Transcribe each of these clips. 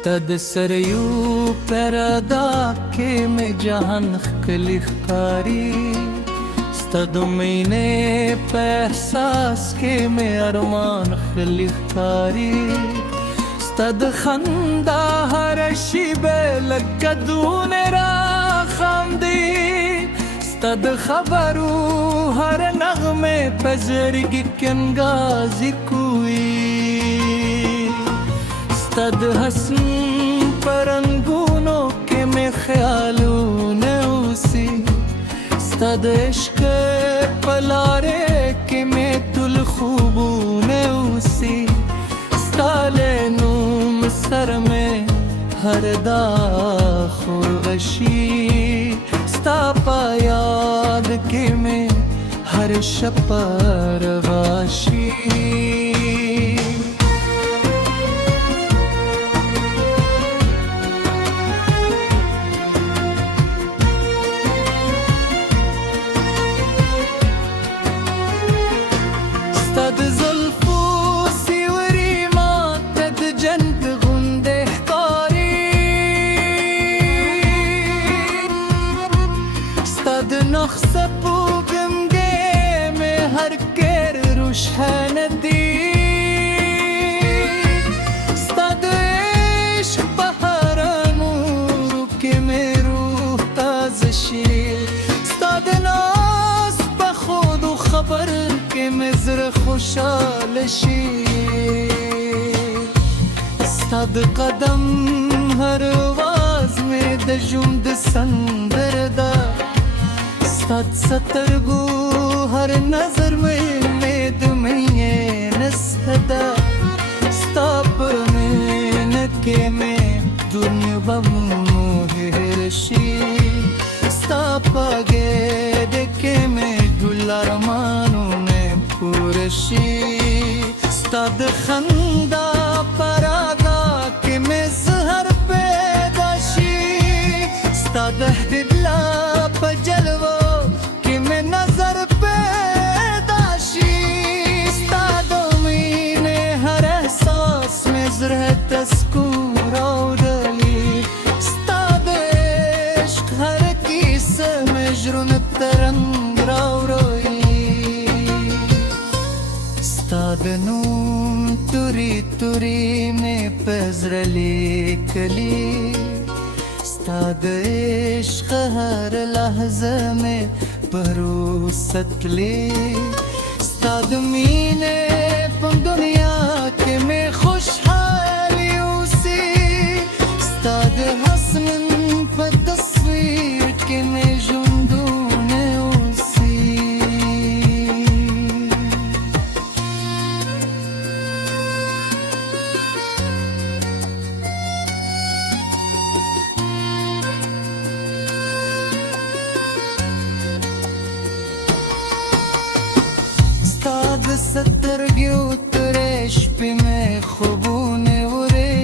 ستاد سریو پردا که می جهان خلی خاری ستاد مینه په احساس کې می ارمان خلی خاری ستاد خندا هر شیبه لکه دونه را خاندی ستاد خبرو هر نغمه په زړګي کې انګازې کوي ستاد حسن پرنګونو کې می خیالونه اوسي ستاد عشق پلاره کې می تل خوبونه اوسي ستاله نوم سر میں هر دا خورغشی ستا پا یاد کې می هر شب پرواشی ستاد زلفو سیوری ماته د جنت غوندې ښکاري ستاد نقصه په ګمګې مې هر کیر روشانه دي ستاد عشق په هر نورو کې مې روح تازه شي ستاد ناز په خود و خبر کې مې زړه خوشحاله شي ستاد قدم هر आवाज مې د ژوند سندره ده ستاد سترګو هر نظر مې د مینې نسته ده ستا په مینه کې مې دنیا به مو هېره شي ستا په ګېډه کې مې ټول ارمانونه پوره شي ستا د خندا پرادا کې مې زهر پیدا شي ستا د دلا په جلوه کې مې نظر پیدا شي ستا د مینې هر احساس مې زړه تسکون راوړلی ستا د عشق هر کیسه مې ژوند ته رنګ راوړی ستاد نوم توری توری میں پزر لیکلی ستاد عشق ہر لحظه میں پروست لی ستاد مینے پم دنیا کے میں خوشحالی اوسی ستاد حسن پر تصویر کے میں ژوندونه اوسی ستاد سترګو ترې شپې مې خوبونه وړې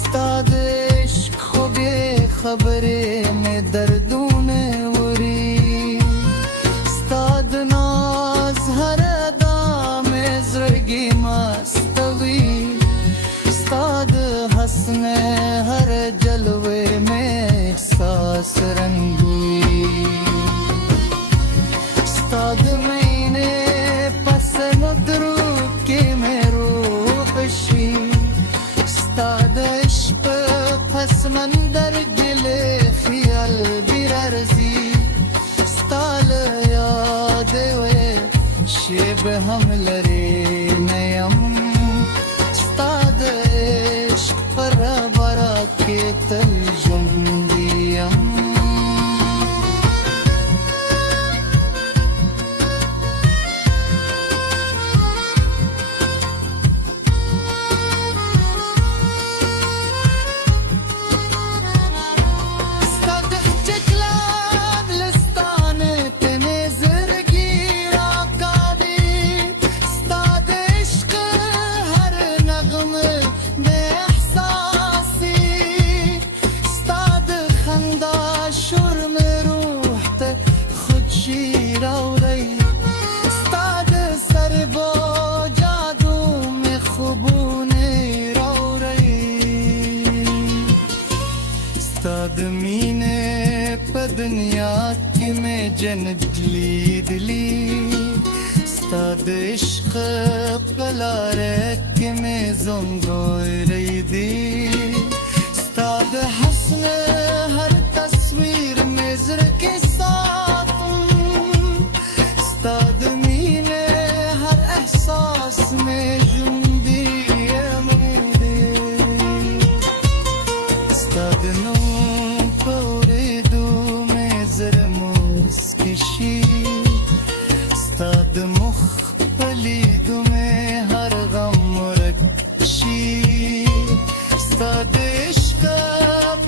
ستاد عشق خوږې خبرې مې دردونه وړې ستاد ناز هر ادا مې زړګي مستوي ستاد حسن هر جلوه مې احساس رنګوي ستاد مینه پسند درو کې مې روح شي ستاد عشق پس مندر ګلې خیال بیرارزي ستال یاد وې شیب هم لري نیم ستاد عشق پر برا کې تل ژوندیم ستاد مینه په دنیا کې مې جنت لیدلی ستاد عشق په لاره کې مې زنګوری دی ستاد حسن هر تصویر مې زړه کې ساتم ستاد مینه هر احساس مې ژوندی یم دی ستاد نوم په اورېدو مې زړه موسکی شي ستا د مخ په لیدو مې هر غم ورک شي ستا د عشق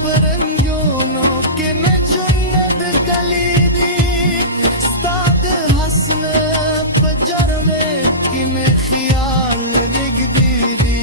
په رنګونو کې مې جنت کلیدي ستا د حسن په جرمه کې مې خیال نږدې دي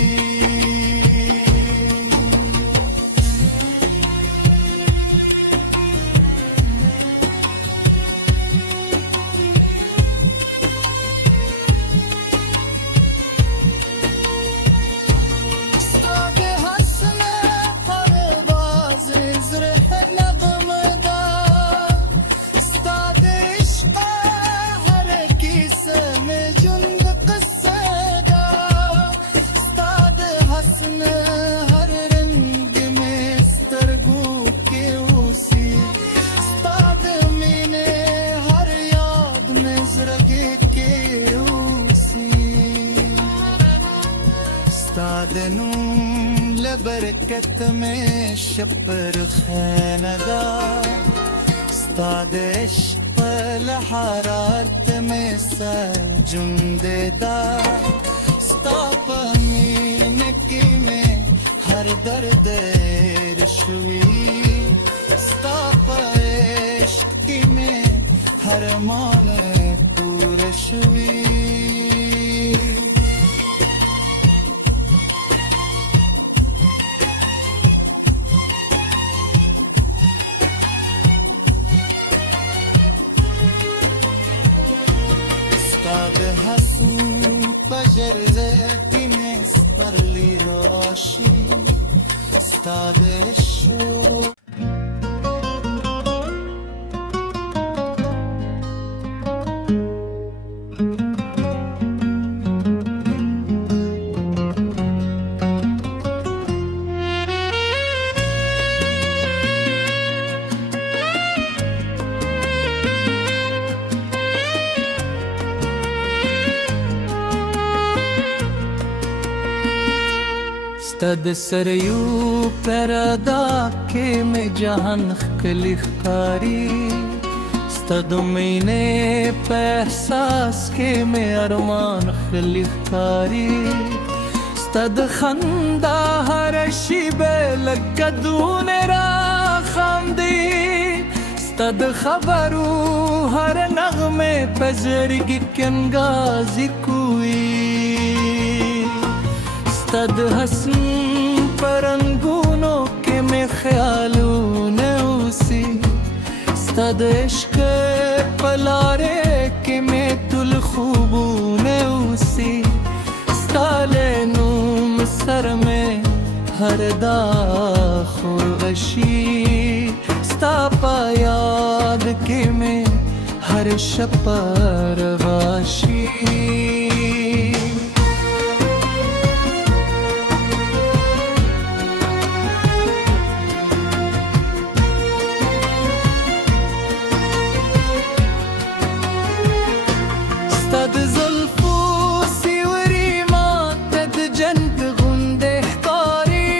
ستادنوم لبرکت میں شپر خیندہ ستاد عشق لحرارت میں سجندہ ستا پمین کی میں ہر درد رشوی ستا عشق کی میں ہر مان پورشوی ستاد حسن بجرزتی میں سپرلی راشی ستاد عشق ستاد سریو پردا کې مې جهان ښکلی ښکاري ستاد مینې په احساس کې مې ارمان ښکلی ښکاري ستاد خندا هر شیبه لکه دونه راخاندي ستاد خبرو هر نغمه په زړګي کې انګازې کوي ستاد حسن پرنگونو کے میں خیالوں نے اسی ستاد عشق پلارے کے میں تل خوبوں نے اسی ستالنوم سر میں ہر دا خورغشی ستا پا یاد کے میں ہر شپر غاشی ستاد زلفو سیوری ماته د جنت غوندې ښکاري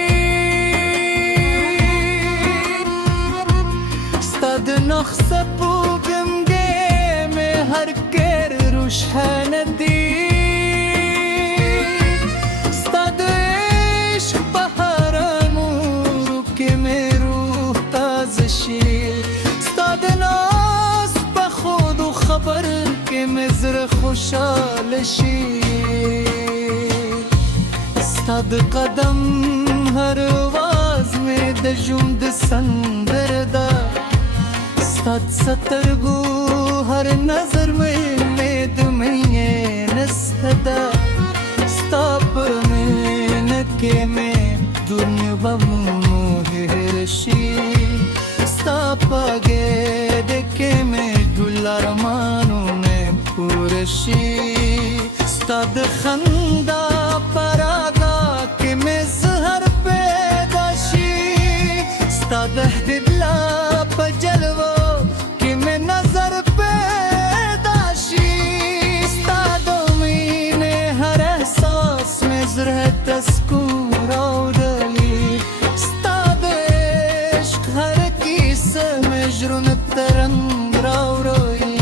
ستاد نقصه په ګمګې مې هر کیر روشانه دي ستاد عشق په هر نورو کې مې روح تازه شي ستاد ناز په خود و خبر के में जरा खुशहाल शी ستاد قدم हर आवाज में د ژوند سندردا ستاد سترګو هر نظر में امید مې نستدا ستا په مینه کې مې دنیا به مو هېر شي ستا پاګې د کې مې ټول ارمانونه پوره شي ستا د خندا پراګه کې مې زهر پیدا شي ستا د دلا په جلوه کې مې نظر پیدا شي ستا د مینې هر احساس مې زړه ته سکون راوړلی ستا د عشق هر کیسه مې ژوند ته رنګ راوړی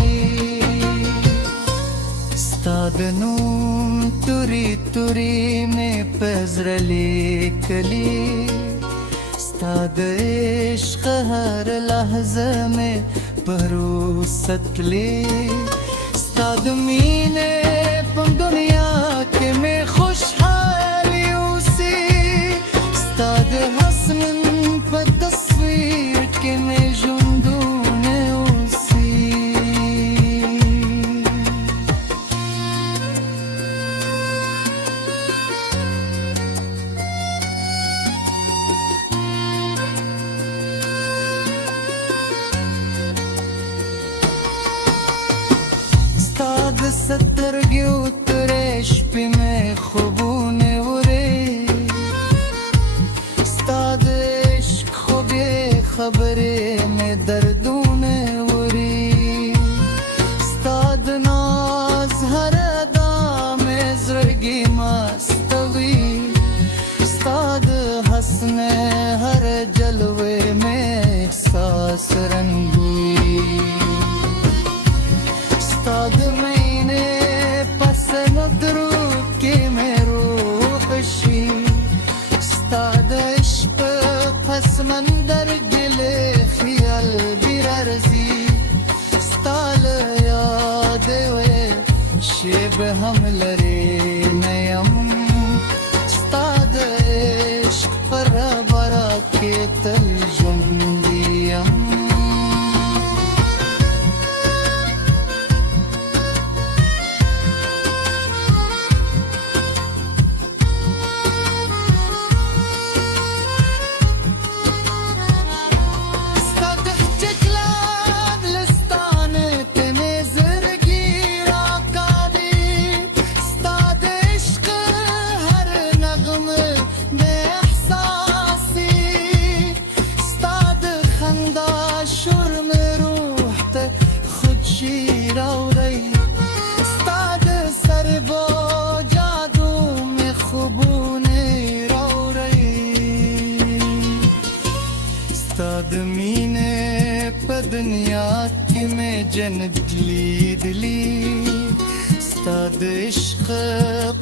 ستا د نوم توري توري مې په زړه لیکلي ستا د عشق هر لحظه مې پروستلی ستا د مینې په دنیا کې مې خوشحالي اوسي ستا د حسن په تصویر کې مې ژوندونه اوسي ستا د سترګو ترې شپې مې خوبونه وړي ستا د عشق خوږې خبرې مې دردونه وړي ستا د ناز هر ادا مې زړګي مستوي ستا د حسن هر جلوې مې احساس رنګوي ستا د مینې پس ندرود کې مې روح شي ستا د عشق پس مندر ګلې خیال بیرارځي ستا له یادې وې شیبه هم لرې نه یم ستا د عشق پر باره کې تل ژوندی یم ستا د مینې په دنیا کې مې جنت لیدلی ستا د عشق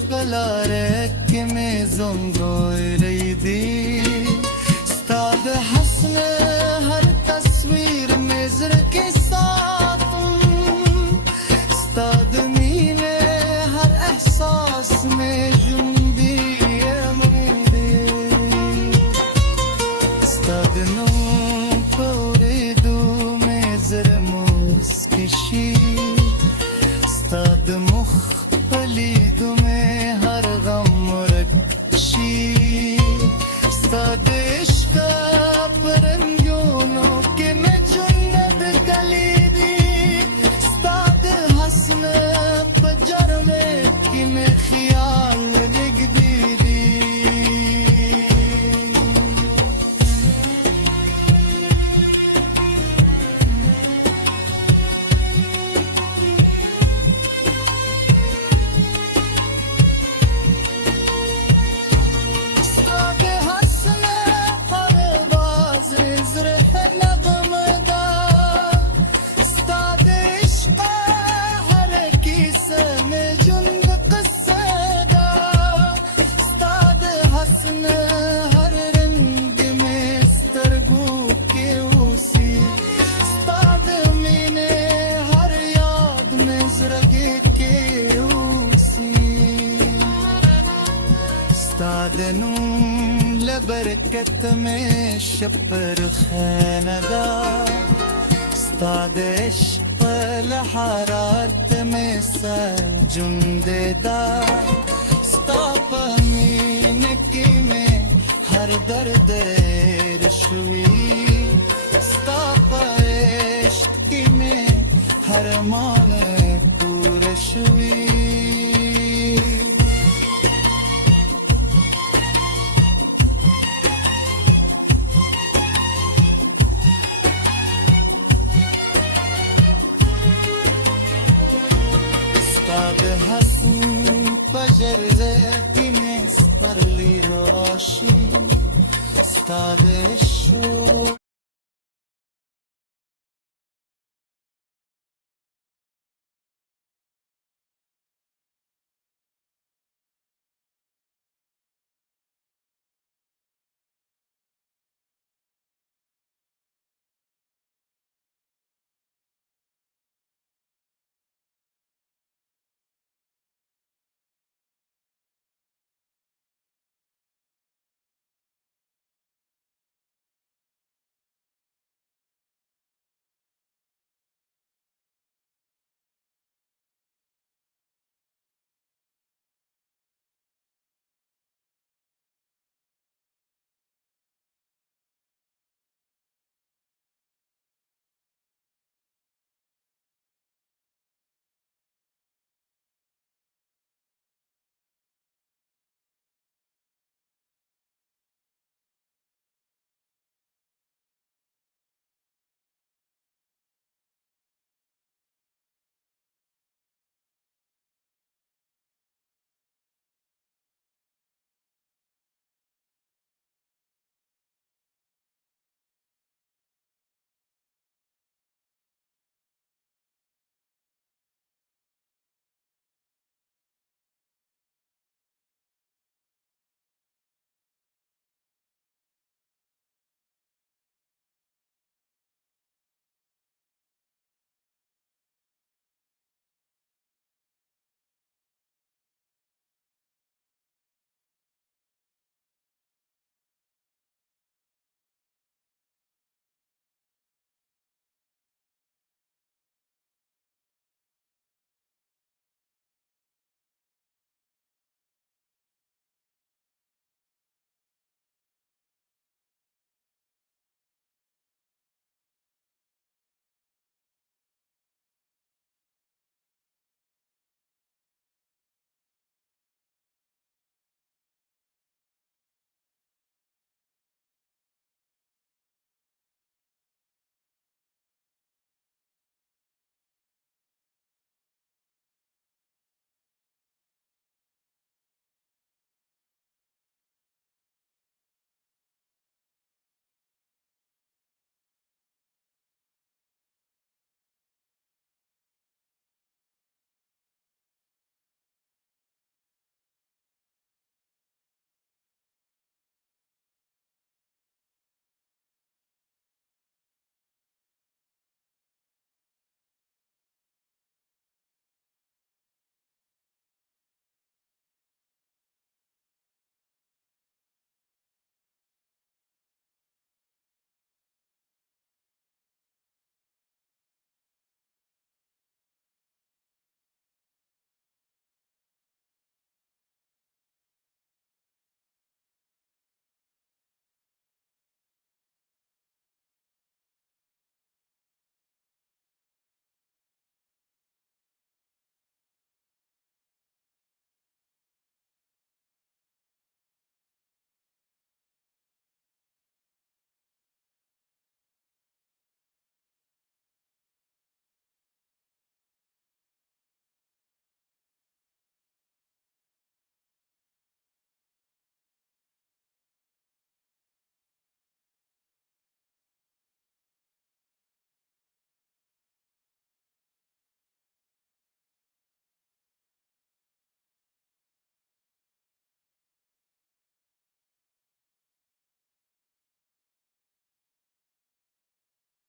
په لاره کې مې زنګوری دی ستا د حسن هر تصویر مې زړه کې ساتم ستا د مینې هر احساس مې ژوندی یم ستا د نوم په اورېدو مې زړه موسکی شي ستا د مخ په لیدو مې هر غم ورک شي ستا د عشق په رنګونو کې مې جنت ګلیدي ستا د حسن په جرمې کې مې خیال رږدي ستا د نوم له برکت مې شپر خانه ده ستا د عشق له حرارت مې سجونده ده ستا په مینه کې مې هر درد رشوی استاقش کیمه هر مان پورشوی استاد حسن بجرده اینه سپرلی راشی استاد شو